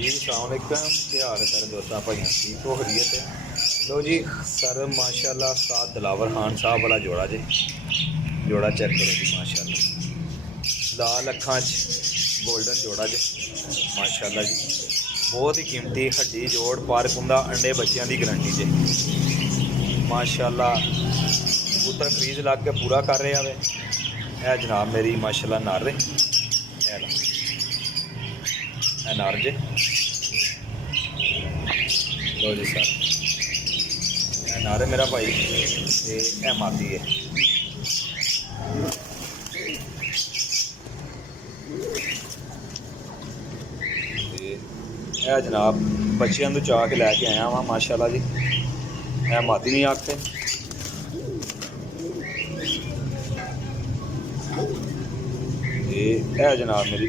जी सलामकुम, क्या हाल है सारे दोस्तों भाइयों, ठीक हो खरीत है। लो जी सर माशाल्लाह साथ दिलावर खान साहब वाला जोड़ा जी, जोड़ा चेक करो जी माशाल्लाह, लाल अखा गोल्डन जोड़ा जी माशाल्लाह जी। बहुत ही कीमती हड्डी जोड़ पार्क हुंदा, अंडे बच्चों की गारंटी जी माशाल्लाह। कबूतर क्रीज ला के पूरा कर रहा है। यह जनाब मेरी माशाल्लाह नर है नर जे। लो जी सर यह नर है मेरा भाई, तो यह मादी है। यह जनाब बच्चों को चाह के लैके आया वहाँ माशाल्लाह जी। यह मादी नहीं आखते। यह जनाब मेरी